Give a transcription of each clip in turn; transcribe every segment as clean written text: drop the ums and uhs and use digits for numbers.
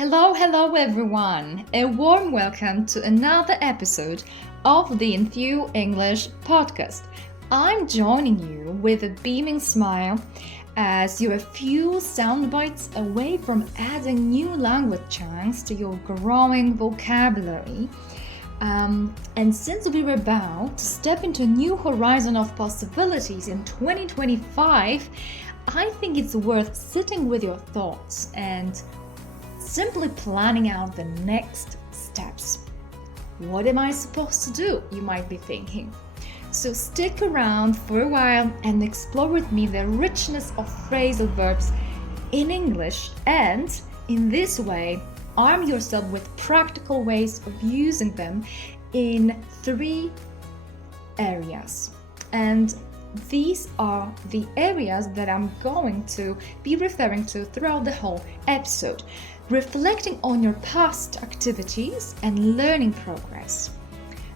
Hello everyone! A warm welcome to another episode of the Infuse English podcast. I'm joining you with a beaming smile as you're a few sound bites away from adding new language chunks to your growing vocabulary. And since we were about to step into a new horizon of possibilities in 2025, I think it's worth sitting with your thoughts and simply planning out the next steps. What am I supposed to do? You might be thinking. So stick around for a while and explore with me the richness of phrasal verbs in English, and in this way, arm yourself with practical ways of using them in 3 areas. And these are the areas that I'm going to be referring to throughout the whole episode, reflecting on your past activities and learning progress.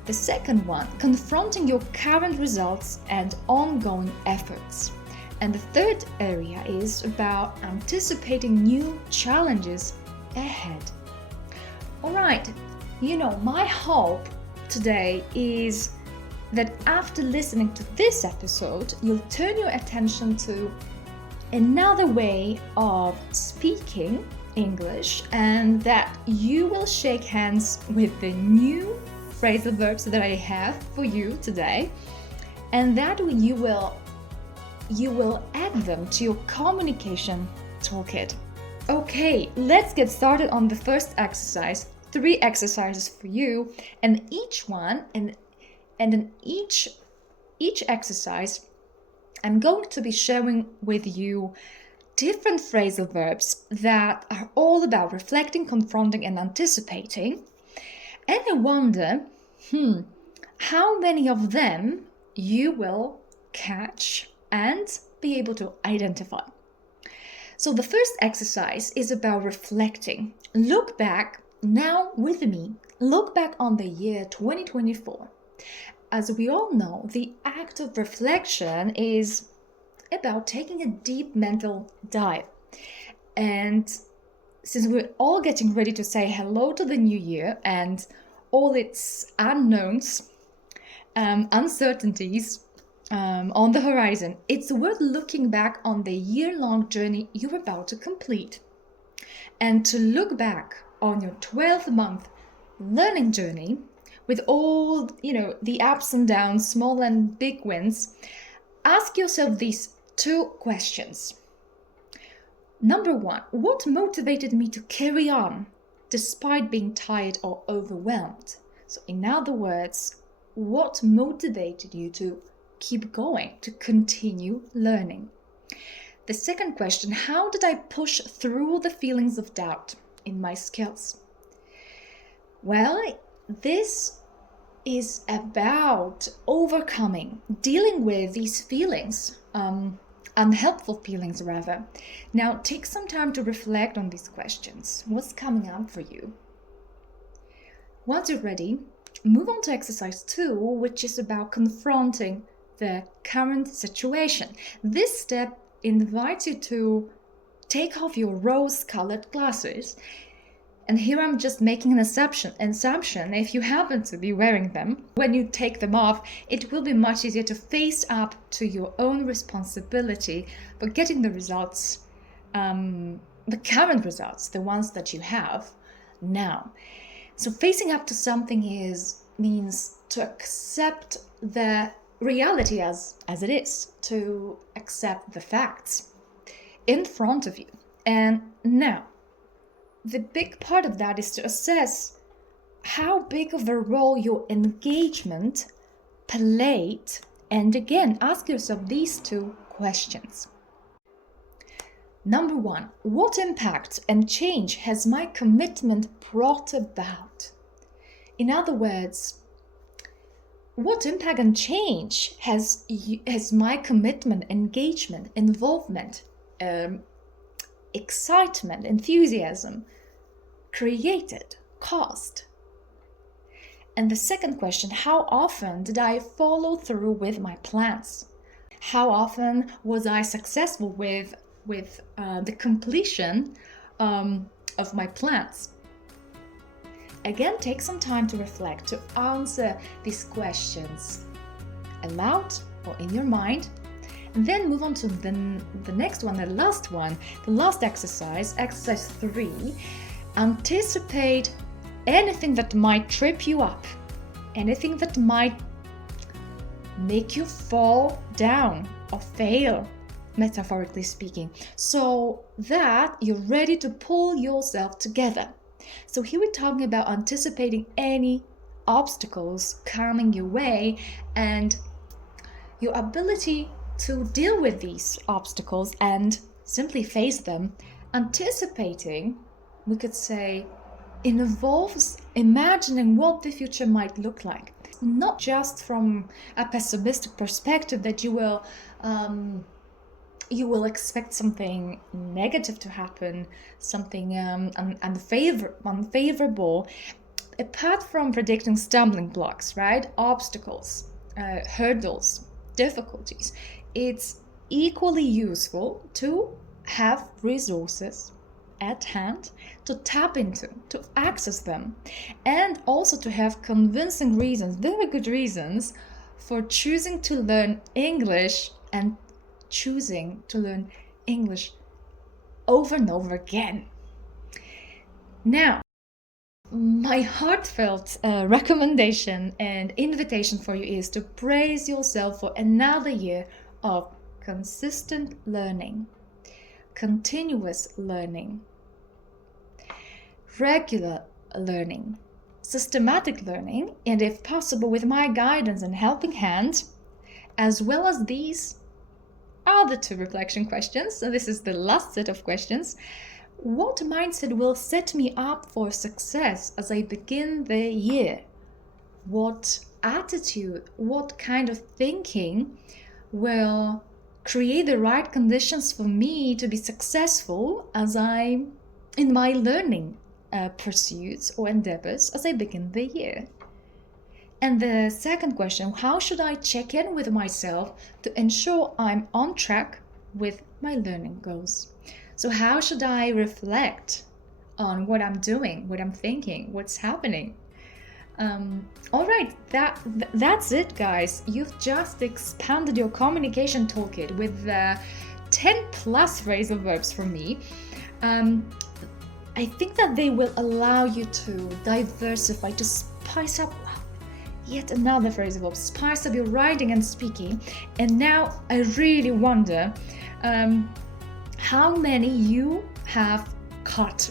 The second one, confronting your current results and ongoing efforts. And the third area is about anticipating new challenges ahead. Alright, my hope today is that after listening to this episode, you'll turn your attention to another way of speaking English, and that you will shake hands with the new phrasal verbs that I have for you today, and that you will add them to your communication toolkit. Okay, let's get started on the first exercise. 3 exercises for you, and each one and in each exercise I'm going to be sharing with you different phrasal verbs that are all about reflecting, confronting, and anticipating. And I wonder, how many of them you will catch and be able to identify. So the first exercise is about reflecting. Look back now with me. Look back on the year 2024. As we all know, the act of reflection is about taking a deep mental dive. And since we're all getting ready to say hello to the new year and all its unknowns, uncertainties on the horizon, it's worth looking back on the year-long journey you're about to complete. And to look back on your 12-month learning journey with all, the ups and downs, small and big wins, ask yourself these 2 questions. Number 1, what motivated me to carry on despite being tired or overwhelmed? So in other words, what motivated you to keep going, to continue learning? The second question, how did I push through the feelings of doubt in my skills? Well, this is about overcoming, dealing with these feelings, unhelpful feelings rather. Now take some time to reflect on these questions. What's coming up for you? Once you're ready, move on to exercise 2, which is about confronting the current situation. This step invites you to take off your rose-colored glasses. And here I'm just making an assumption. If you happen to be wearing them, when you take them off, it will be much easier to face up to your own responsibility for getting the results, the current results, the ones that you have now. So facing up to something means to accept the reality as it is, to accept the facts in front of you. And now, the big part of that is to assess how big of a role your engagement played, and again, ask yourself these 2 questions. Number 1, what impact and change has my commitment brought about? In other words, what impact and change has my commitment, engagement, involvement, excitement, enthusiasm created, caused? And the second question, how often did I follow through with my plans? How often was I successful with the completion of my plans. Again, take some time to reflect, to answer these questions aloud or in your mind. And then move on to the next one, the last exercise, exercise 3. Anticipate anything that might trip you up, anything that might make you fall down or fail, metaphorically speaking, so that you're ready to pull yourself together. So here we're talking about anticipating any obstacles coming your way and your ability to deal with these obstacles and simply face them. Anticipating, we could say, involves imagining what the future might look like. Not just from a pessimistic perspective that you will expect something negative to happen, something unfavorable, apart from predicting stumbling blocks, right? Obstacles, hurdles, difficulties. It's equally useful to have resources at hand to tap into, to access them, and also to have convincing reasons, very good reasons, for choosing to learn English and choosing to learn English over and over again. Now, my heartfelt recommendation and invitation for you is to praise yourself for another year of consistent learning, continuous learning, regular learning, systematic learning, and if possible with my guidance and helping hand, as well as these are the 2 reflection questions. So this is the last set of questions. What mindset will set me up for success as I begin the year? What attitude, what kind of thinking will create the right conditions for me to be successful as I'm in my learning pursuits or endeavors as I begin the year? And the second question, how should I check in with myself to ensure I'm on track with my learning goals? So how should I reflect on what I'm doing, what I'm thinking, what's happening? All right, that's it, guys. You've just expanded your communication toolkit with 10 plus phrasal verbs from me. I think that they will allow you to diversify, to spice up yet another phrasal verb, spice up your writing and speaking. And now I really wonder how many you have caught.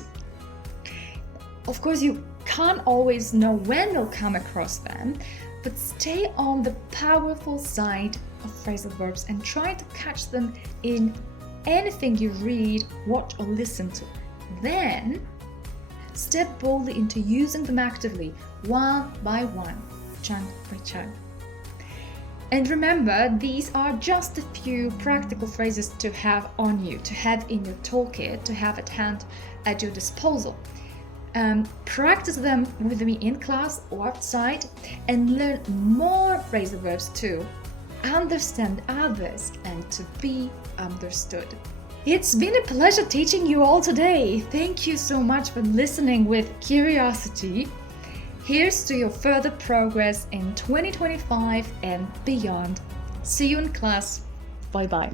Of course, you can't always know when you'll come across them, but stay on the powerful side of phrasal verbs and try to catch them in anything you read, watch, or listen to. Then, step boldly into using them actively, one by one, chunk by chunk. And remember, these are just a few practical phrases to have on you, to have in your toolkit, to have at hand at your disposal. Practice them with me in class or outside and learn more phrasal verbs to understand others and to be understood. It's been a pleasure teaching you all today. Thank you so much for listening with curiosity. Here's to your further progress in 2025 and beyond. See you in class. Bye-bye.